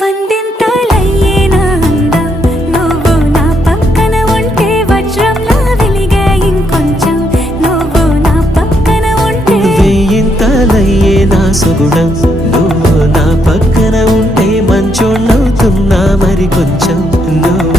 వందింతలయ్యేనా అందం నువ్వు నా పక్కన ఉంటే వజ్రంలా వెలిగే ఇంకొంచెం నువ్వు నా పక్కన ఉంటే వెయ్యింతలయ్యేనా సుగుణం నువ్వు నా పక్కన ఉంటే మంచోళ్ళవుతున్నా మరి కొంచెం నువ్వు